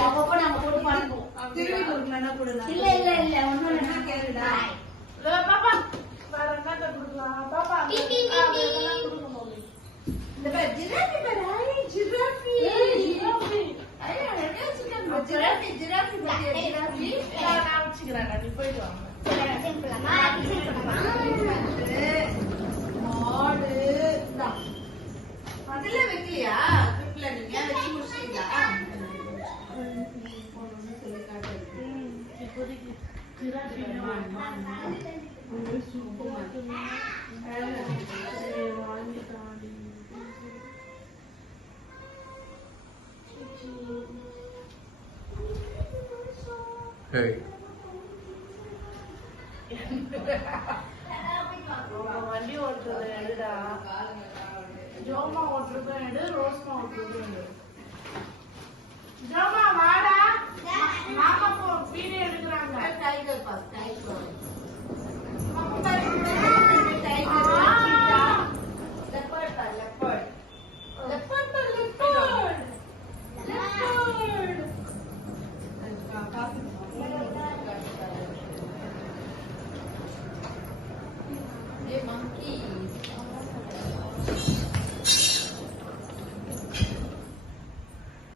அவ கூட நாங்க போட்டு பாருவோம். திருவி கொடுக்கலன்னா கூட இல்ல இல்ல இல்ல ஒண்ணும் இல்ல கேளுடா. பாப்பா வேற என்னத்த கொடுக்கலாம் பாப்பா இந்த பேர் ஜிராஃபி பேர் ஜிராஃபி ஜிராஃபி ஐயா என்ன சிக்கன் ஜிராஃபி ஜிராஃபி ஜிராஃபி நான் வச்சுக்கிறேன் நீ போயிட்டு வாங்க சிம்பிளா மாடு தான் அதுல வைக்கலையா கிளிப்ல நீங்க வச்சு முடிச்சீங்களா சொல்லி காட்டு இப்போதைக்கு ஜிராஃபி Hey. வண்டி ஓட்டுறது எடுடா ஜோமா ஓட்டுறதும் எடு ரோஸ்மா ஓட்டுறதும் எடு ஜோமா வாடா மாமா வீடியோ எடுக்கிறாங்க டைகர் பாஸ் டைகர் லெப்பர்ட் பார் லெப்பர்ட் லெப்பர்ட் பார் லெப்பர்ட் லெப்பர்ட் ஏமா